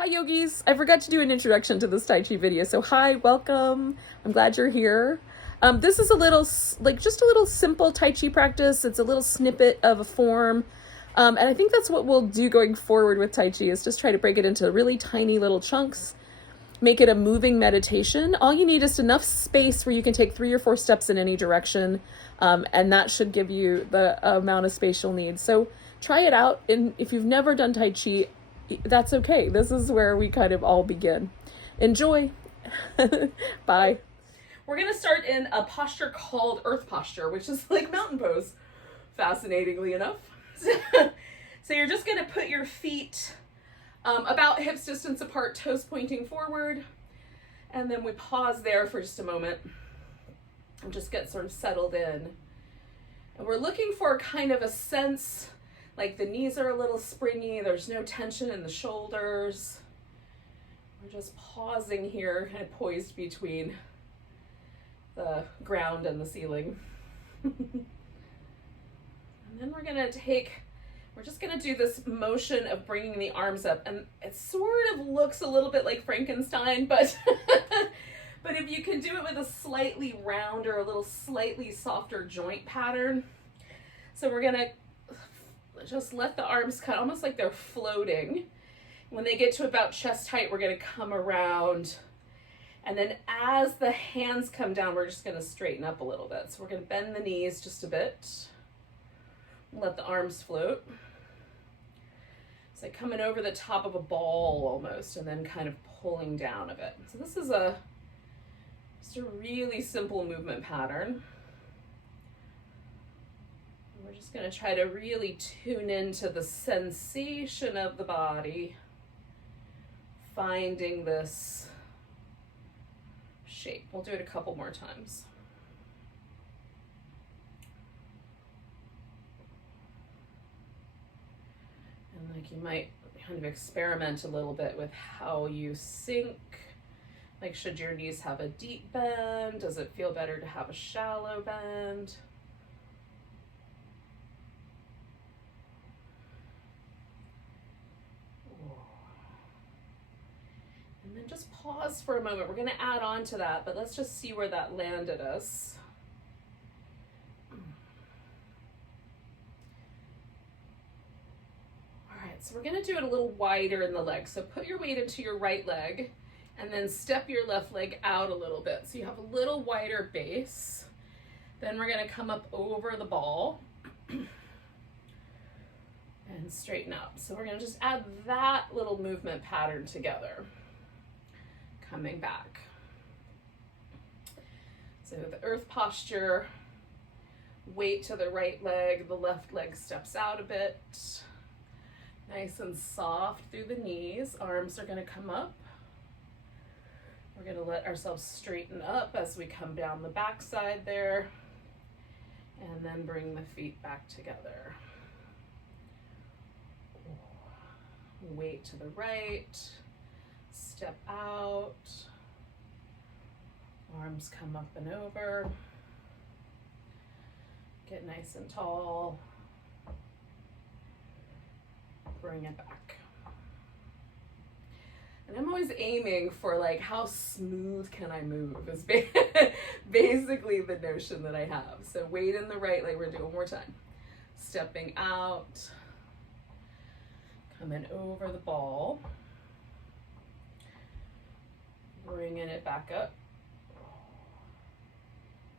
Hi yogis! I forgot to do an introduction to this Tai Chi video, so hi, welcome. I'm glad you're here. This is a little, just a little simple Tai Chi practice. It's a little snippet of a form. And I think that's what we'll do going forward with Tai Chi, is just try to break it into really tiny little chunks, make it a moving meditation. All you need is enough space where you can take 3 or 4 steps in any direction, and that should give you the amount of space you'll need. So try it out, and if you've never done Tai Chi, that's okay. This is where we kind of all begin. Enjoy. Bye. We're going to start in a posture called earth posture, which is like mountain pose, fascinatingly enough. So you're just going to put your feet about hips distance apart, toes pointing forward, and then we pause there for just a moment and just get sort of settled in. And we're looking for kind of a sense like the knees are a little springy, there's no tension in the shoulders. We're just pausing here, kind of poised between the ground and the ceiling. And then we're just gonna do this motion of bringing the arms up, and it sort of looks a little bit like Frankenstein, but but if you can do it with a slightly rounder, a little slightly softer joint pattern. So we're gonna just let the arms cut almost like they're floating. When they get to about chest height, we're gonna come around, and then as the hands come down, we're just gonna straighten up a little bit. So we're gonna bend the knees just a bit. Let the arms float. It's like coming over the top of a ball almost, and then kind of pulling down a bit. So this is just a really simple movement pattern. We're just going to try to really tune into the sensation of the body, finding this shape. We'll do it a couple more times. And like you might kind of experiment a little bit with how you sink. Like, should your knees have a deep bend? Does it feel better to have a shallow bend? And then just pause for a moment. We're going to add on to that, but let's just see where that landed us. All right, so we're going to do it a little wider in the leg. So put your weight into your right leg and then step your left leg out a little bit. So you have a little wider base. Then we're going to come up over the ball and straighten up. So we're going to just add that little movement pattern together. Coming back. So the earth posture, weight to the right leg, the left leg steps out a bit. Nice and soft through the knees. Arms are going to come up. We're going to let ourselves straighten up as we come down the back side there, and then bring the feet back together. Weight to the right. Step out, arms come up and over, get nice and tall, bring it back. And I'm always aiming for like, how smooth can I move is basically the notion that I have. So weight in the right leg, we're doing one more time. Stepping out, coming over the ball. Bringing it back up,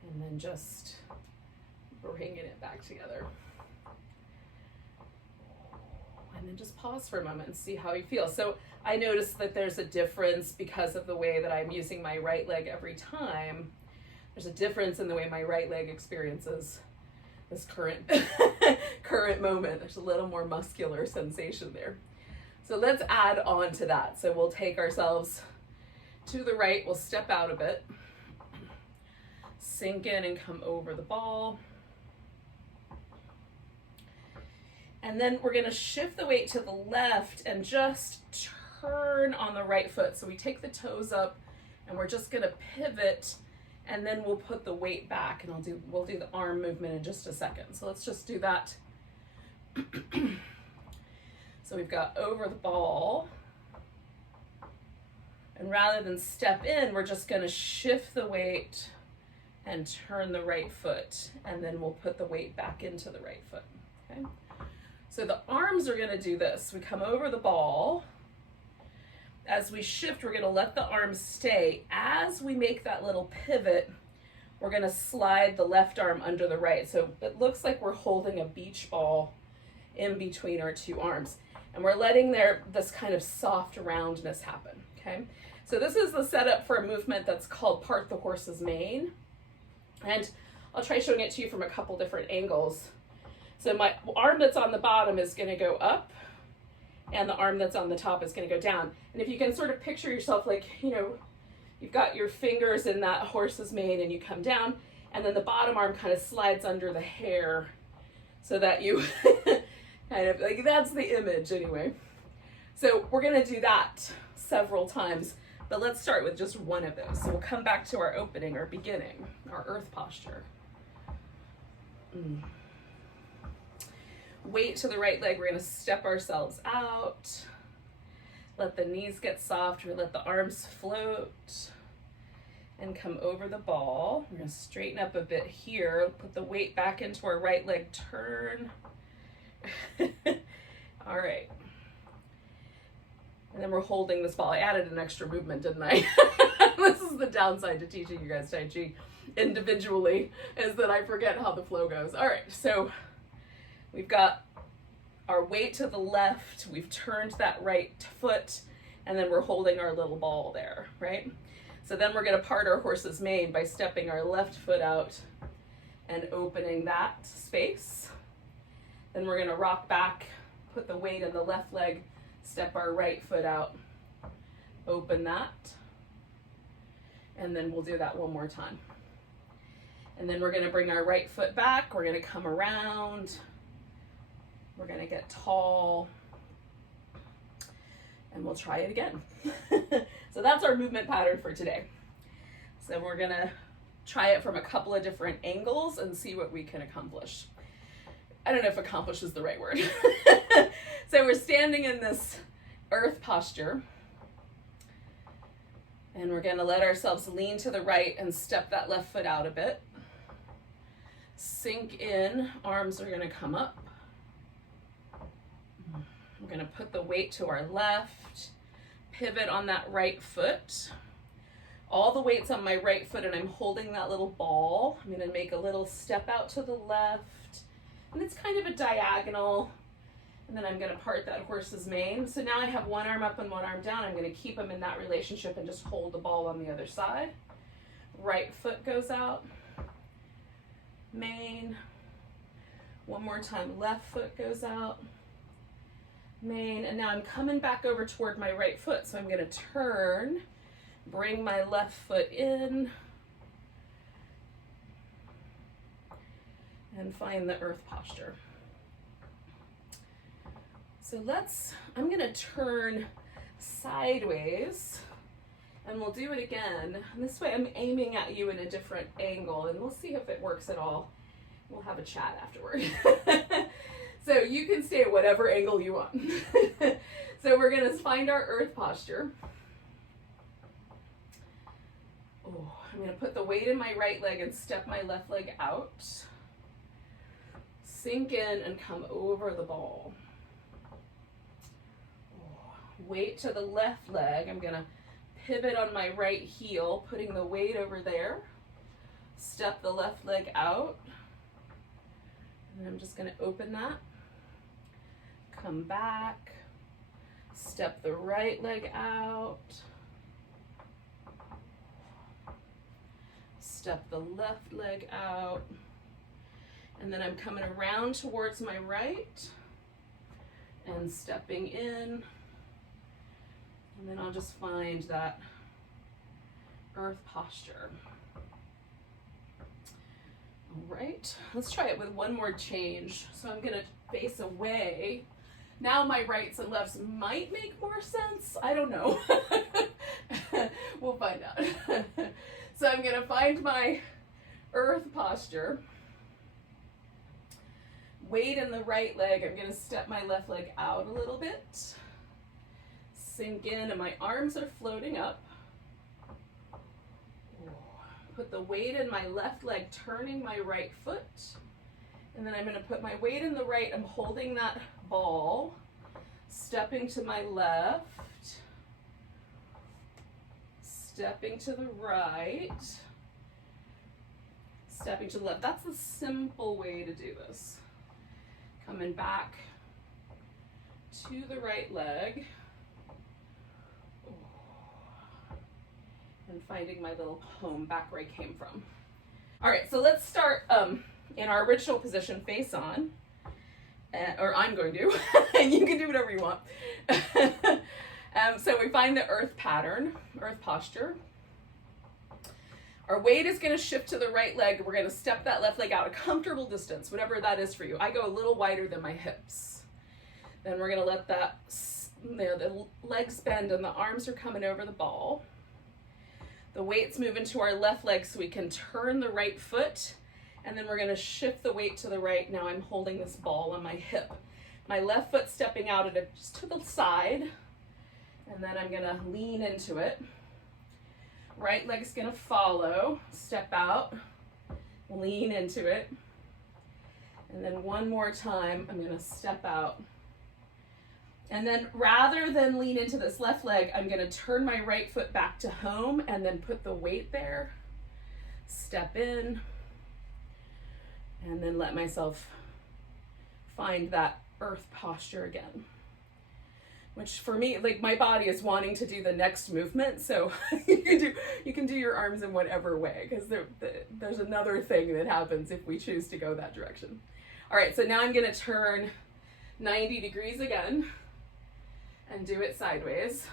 and then just bringing it back together. And then just pause for a moment and see how you feel. So I noticed that there's a difference because of the way that I'm using my right leg every time. There's a difference in the way my right leg experiences this current moment. There's a little more muscular sensation there. So let's add on to that. So we'll take ourselves to the right, we'll step out a bit, sink in and come over the ball. And then we're going to shift the weight to the left and just turn on the right foot. So we take the toes up and we're just going to pivot, and then we'll put the weight back, and we'll do the arm movement in just a second. So let's just do that. So we've got over the ball, rather than step in, we're just gonna shift the weight and turn the right foot, and then we'll put the weight back into the right foot, okay? So the arms are gonna do this. We come over the ball. As we shift, we're gonna let the arms stay. As we make that little pivot, we're gonna slide the left arm under the right. So it looks like we're holding a beach ball in between our two arms. And we're letting this kind of soft roundness happen, okay? So this is the setup for a movement that's called part the horse's mane. And I'll try showing it to you from a couple different angles. So my arm that's on the bottom is gonna go up, and the arm that's on the top is gonna go down. And if you can sort of picture yourself like, you know, you've got your fingers in that horse's mane and you come down, and then the bottom arm kind of slides under the hair so that you kind of, like, that's the image anyway. So we're gonna do that several times, but let's start with just one of those. So we'll come back to our opening, our beginning, our earth posture. Weight to the right leg, we're gonna step ourselves out. Let the knees get soft, we let the arms float and come over the ball. We're gonna straighten up a bit here, put the weight back into our right leg, turn. All right. And then we're holding this ball. I added an extra movement, didn't I? This is the downside to teaching you guys Tai Chi individually, is that I forget how the flow goes. All right, so we've got our weight to the left, we've turned that right foot, and then we're holding our little ball there, right? So then we're gonna part our horse's mane by stepping our left foot out and opening that space. Then we're gonna rock back, put the weight in the left leg, step our right foot out, open that, and then we'll do that one more time. And then we're gonna bring our right foot back, we're gonna come around, we're gonna get tall, and we'll try it again. So that's our movement pattern for today. So we're gonna try it from a couple of different angles and see what we can accomplish. I don't know if accomplish is the right word. So we're standing in this earth posture, and we're gonna let ourselves lean to the right and step that left foot out a bit. Sink in, arms are gonna come up. We're gonna put the weight to our left, pivot on that right foot. All the weight's on my right foot and I'm holding that little ball. I'm gonna make a little step out to the left, and it's kind of a diagonal, and then I'm gonna part that horse's mane. So now I have one arm up and one arm down. I'm gonna keep them in that relationship and just hold the ball on the other side. Right foot goes out, mane. One more time, left foot goes out, mane. And now I'm coming back over toward my right foot. So I'm gonna turn, bring my left foot in, and find the earth posture. So I'm gonna turn sideways, and we'll do it again. And this way I'm aiming at you in a different angle, and we'll see if it works at all. We'll have a chat afterward. So you can stay at whatever angle you want. So we're gonna find our earth posture. Oh, I'm gonna put the weight in my right leg and step my left leg out. Sink in and come over the ball. Weight to the left leg. I'm gonna pivot on my right heel, putting the weight over there. Step the left leg out. And I'm just gonna open that. Come back. Step the right leg out. Step the left leg out. And then I'm coming around towards my right and stepping in. And then I'll just find that earth posture. All right, let's try it with one more change. So I'm gonna face away. Now my rights and lefts might make more sense. I don't know. We'll find out. So I'm gonna find my earth posture. Weight in the right leg. I'm gonna step my left leg out a little bit. Sink in, and my arms are floating up. put the weight in my left leg, turning my right foot. And then I'm going to put my weight in the right. I'm holding that ball, stepping to my left, stepping to the right, stepping to the left. That's a simple way to do this. Coming back to the right leg and finding my little home back where I came from. All right, so let's start in our original position, face on, or I'm going to, and you can do whatever you want. So we find the earth pattern, earth posture. Our weight is going to shift to the right leg. We're going to step that left leg out a comfortable distance, whatever that is for you. I go a little wider than my hips. Then we're going to let that, the legs bend and the arms are coming over the ball. The weight's moving to our left leg so we can turn the right foot, and then we're going to shift the weight to the right. Now I'm holding this ball on my hip. My left foot stepping out at it just to the side, and then I'm going to lean into it. Right leg's going to follow, step out, lean into it, and then one more time I'm going to step out. And then rather than lean into this left leg, I'm going to turn my right foot back to home and then put the weight there, step in, and then let myself find that earth posture again. Which for me, like my body is wanting to do the next movement, so you can do your arms in whatever way, because there's another thing that happens if we choose to go that direction. All right, so now I'm going to turn 90 degrees again and do it sideways.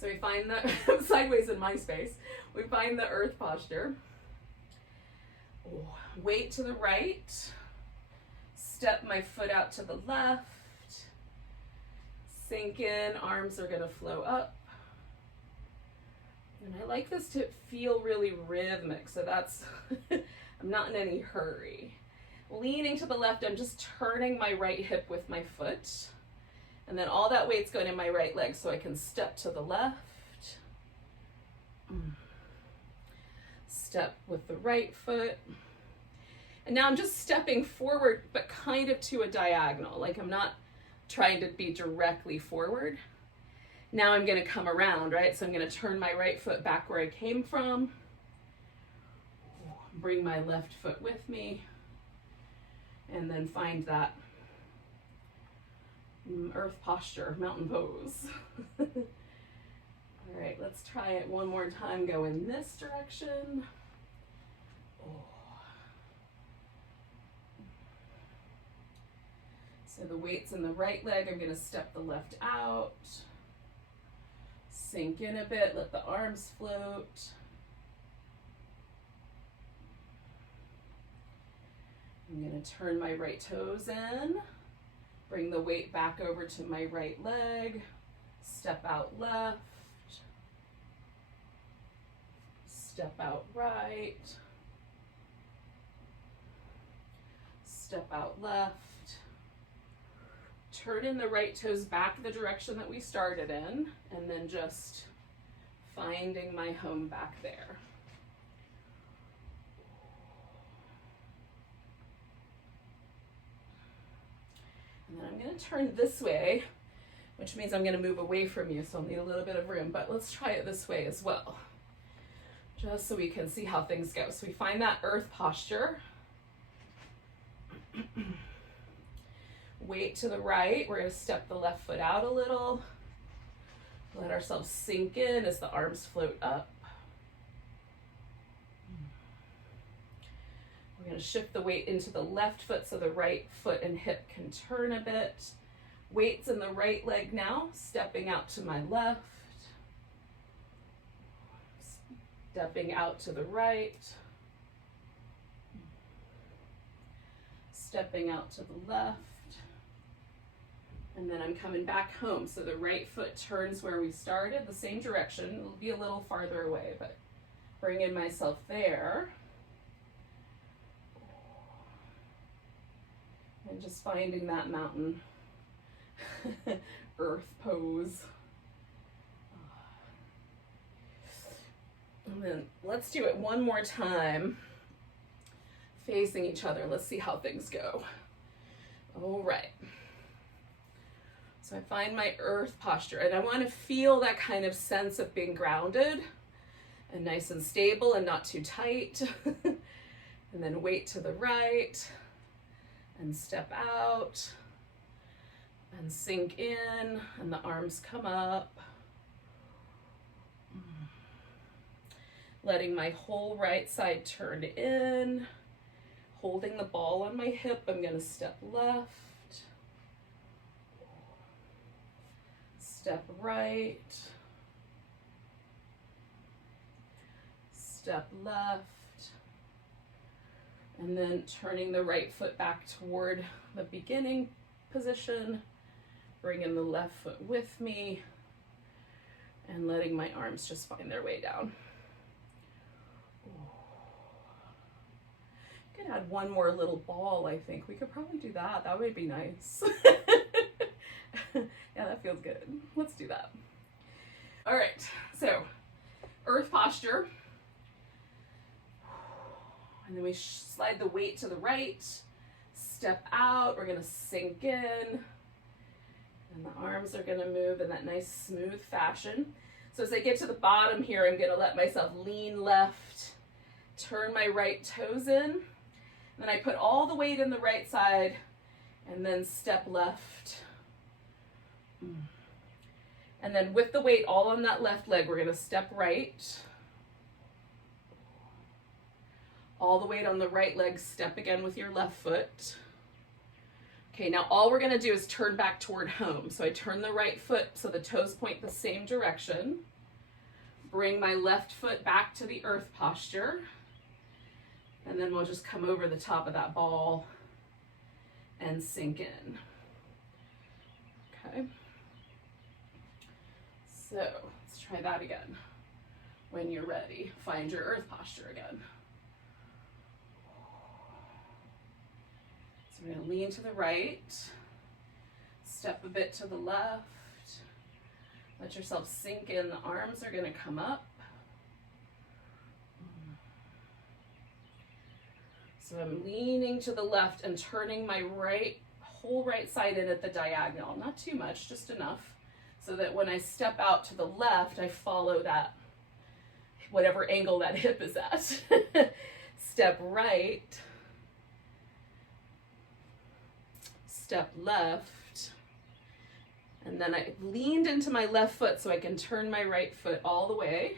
So we find the sideways in my space. We find the earth posture. Weight to the right. Step my foot out to the left. Sink in, arms are going to flow up. And I like this to feel really rhythmic, so that's, I'm not in any hurry. Leaning to the left, I'm just turning my right hip with my foot. And then all that weight's going in my right leg, so I can step to the left. Step with the right foot. And now I'm just stepping forward, but kind of to a diagonal, like I'm not trying to be directly forward. Now I'm going to come around, right? So I'm going to turn my right foot back where I came from. Bring my left foot with me. And then find that earth posture, mountain pose. All right, let's try it one more time. Go in this direction. So the weight's in the right leg. I'm going to step the left out. Sink in a bit. Let the arms float. I'm going to turn my right toes in. Bring the weight back over to my right leg. Step out left. Step out right. Step out left. Turn in the right toes back the direction that we started in, and then just finding my home back there. And then I'm going to turn this way, which means I'm going to move away from you, so I'll need a little bit of room, but let's try it this way as well, just so we can see how things go. So we find that earth posture. Weight to the right. We're going to step the left foot out a little. Let ourselves sink in as the arms float up. We're going to shift the weight into the left foot so the right foot and hip can turn a bit. Weight's in the right leg now, stepping out to my left. Stepping out to the right. Stepping out to the left. And then I'm coming back home. So the right foot turns where we started, the same direction. It'll be a little farther away, but bringing myself there. And just finding that mountain earth pose. And And then let's do it one more time, facing each other. Let's see how things go. All right. So I find my earth posture, and I want to feel that kind of sense of being grounded and nice and stable and not too tight. And then weight to the right and step out and sink in, and the arms come up. Letting my whole right side turn in, holding the ball on my hip. I'm going to step left, step right, step left, and then turning the right foot back toward the beginning position, bringing the left foot with me, and letting my arms just find their way down. Could add one more little ball, I think. We could probably do that. That would be nice. Yeah, that feels good. Let's do that. All right, so earth posture. And then we slide the weight to the right, step out. We're gonna sink in, and the arms are gonna move in that nice smooth fashion. So as I get to the bottom here, I'm gonna let myself lean left, turn my right toes in. Then I put all the weight in the right side, and then step left. And then with the weight all on that left leg, we're gonna step right. All the weight on the right leg, step again with your left foot. Okay, now all we're gonna do is turn back toward home. So I turn the right foot so the toes point the same direction. Bring my left foot back to the earth posture. And then we'll just come over the top of that ball and sink in. Okay. So let's try that again. When you're ready, find your earth posture again. So we're going to lean to the right, step a bit to the left, let yourself sink in. The arms are going to come up. So I'm leaning to the left and turning my whole right side in at the diagonal. Not too much, just enough, so that when I step out to the left, I follow that, whatever angle that hip is at. Step right, step left, and then I leaned into my left foot so I can turn my right foot all the way.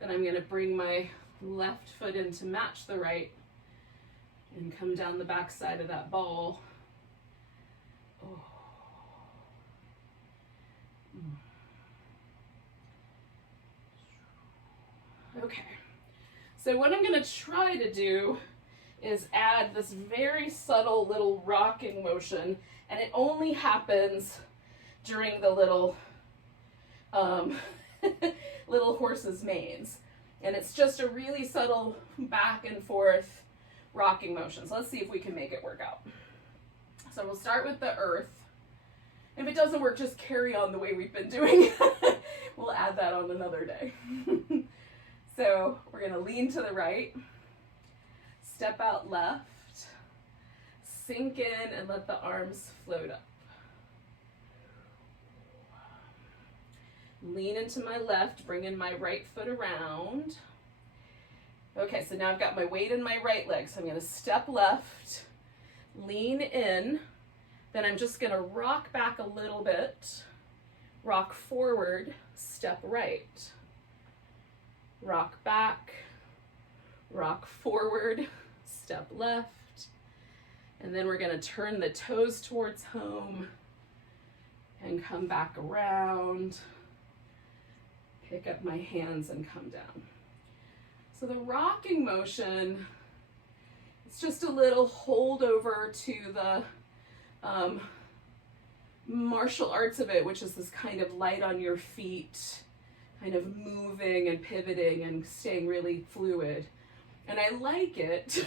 Then I'm going to bring my left foot in to match the right, and come down the back side of that ball. Oh. Okay, so what I'm going to try to do is add this very subtle little rocking motion, and it only happens during the little little horse's manes, and it's just a really subtle back and forth rocking motion. So let's see if we can make it work out. So we'll start with the earth. If it doesn't work, just carry on the way we've been doing. We'll add that on another day. So we're going to lean to the right, step out left, sink in, and let the arms float up. Lean into my left, bring in my right foot around. Okay, so now I've got my weight in my right leg, so I'm going to step left, lean in, then I'm just going to rock back a little bit, rock forward, step right, rock back, rock forward, step left, and then we're going to turn the toes towards home and come back around, pick up my hands and come down. So the rocking motion, it's just a little holdover to the martial arts of it, which is this kind of light on your feet, kind of moving and pivoting and staying really fluid. And I like it,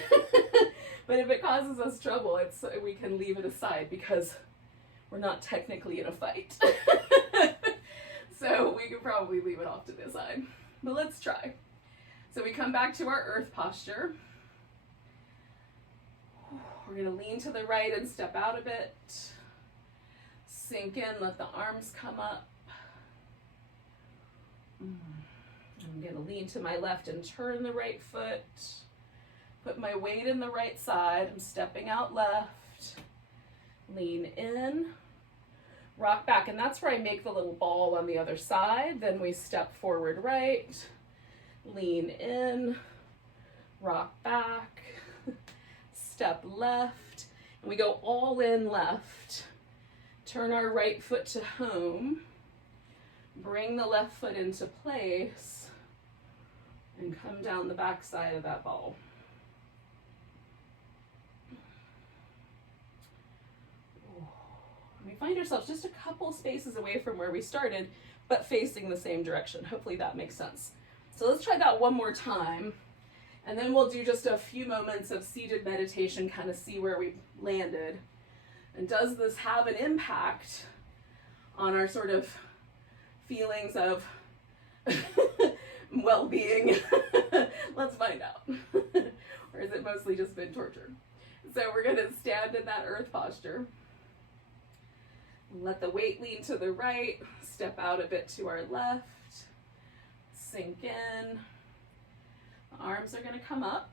but if it causes us trouble, we can leave it aside because we're not technically in a fight. So we could probably leave it off to the side, but let's try. So we come back to our earth posture. We're going to lean to the right and step out a bit. Sink in, let the arms come up. I'm going to lean to my left and turn the right foot. Put my weight in the right side. I'm stepping out left. Lean in. Rock back, and that's where I make the little ball on the other side. Then we step forward right. Lean in. Rock back. Step left. And we go all in left. Turn our right foot to home. Bring the left foot into place. And come down the back side of that ball. We find ourselves just a couple spaces away from where we started, but facing the same direction. Hopefully that makes sense. So let's try that one more time. And then we'll do just a few moments of seated meditation, kind of see where we landed. And does this have an impact on our sort of feelings of well-being? Let's find out. Or has it mostly just been torture? So we're going to stand in that earth posture. Let the weight lean to the right. Step out a bit to our left. Sink in. The arms are going to come up.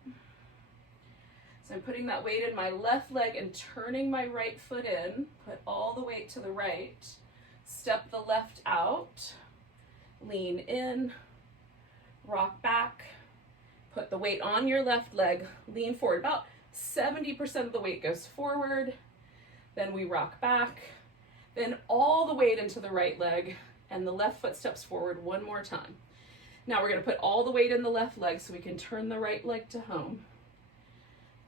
So I'm putting that weight in my left leg and turning my right foot in. Put all the weight to the right. Step the left out. Lean in. Rock back. Put the weight on your left leg. Lean forward. About 70% of the weight goes forward. Then we rock back. Then all the weight into the right leg, and the left foot steps forward one more time. Now we're going to put all the weight in the left leg so we can turn the right leg to home.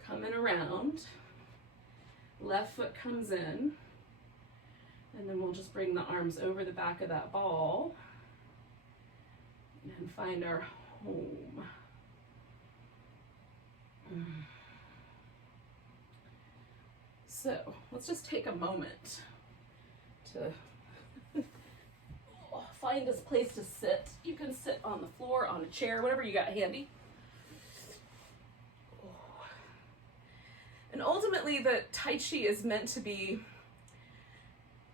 Coming around. Left foot comes in. And then we'll just bring the arms over the back of that ball and find our home. So let's just take a moment to find this place to sit. You can sit on the floor, on a chair, whatever you got handy. And ultimately, the Tai Chi is meant to be,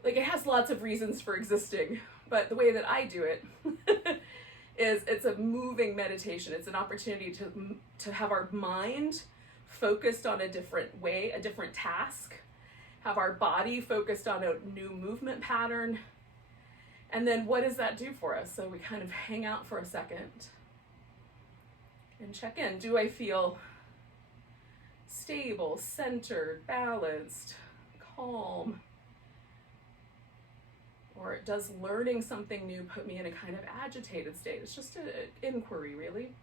like, it has lots of reasons for existing, but the way that I do it is it's a moving meditation. It's an opportunity to have our mind focused on a different way, a different task, have our body focused on a new movement pattern. And then what does that do for us? So we kind of hang out for a second and check in. Do I feel stable, centered, balanced, calm? Or does learning something new put me in a kind of agitated state? It's just an inquiry, really.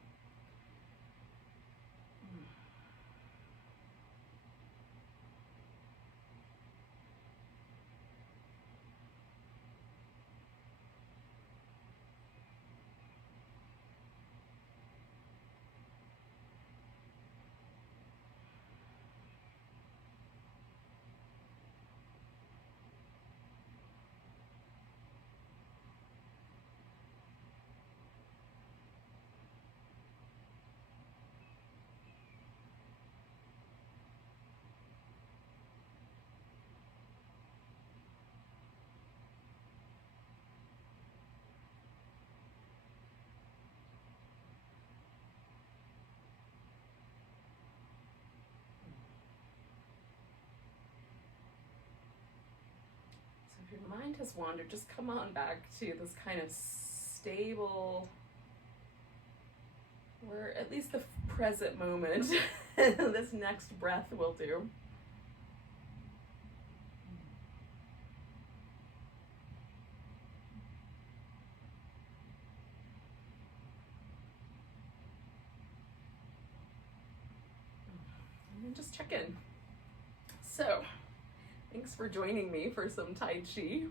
If your mind has wandered, just come on back to this kind of stable, or at least the present moment. This next breath will do. And then just check in. So, thanks for joining me for some Tai Chi.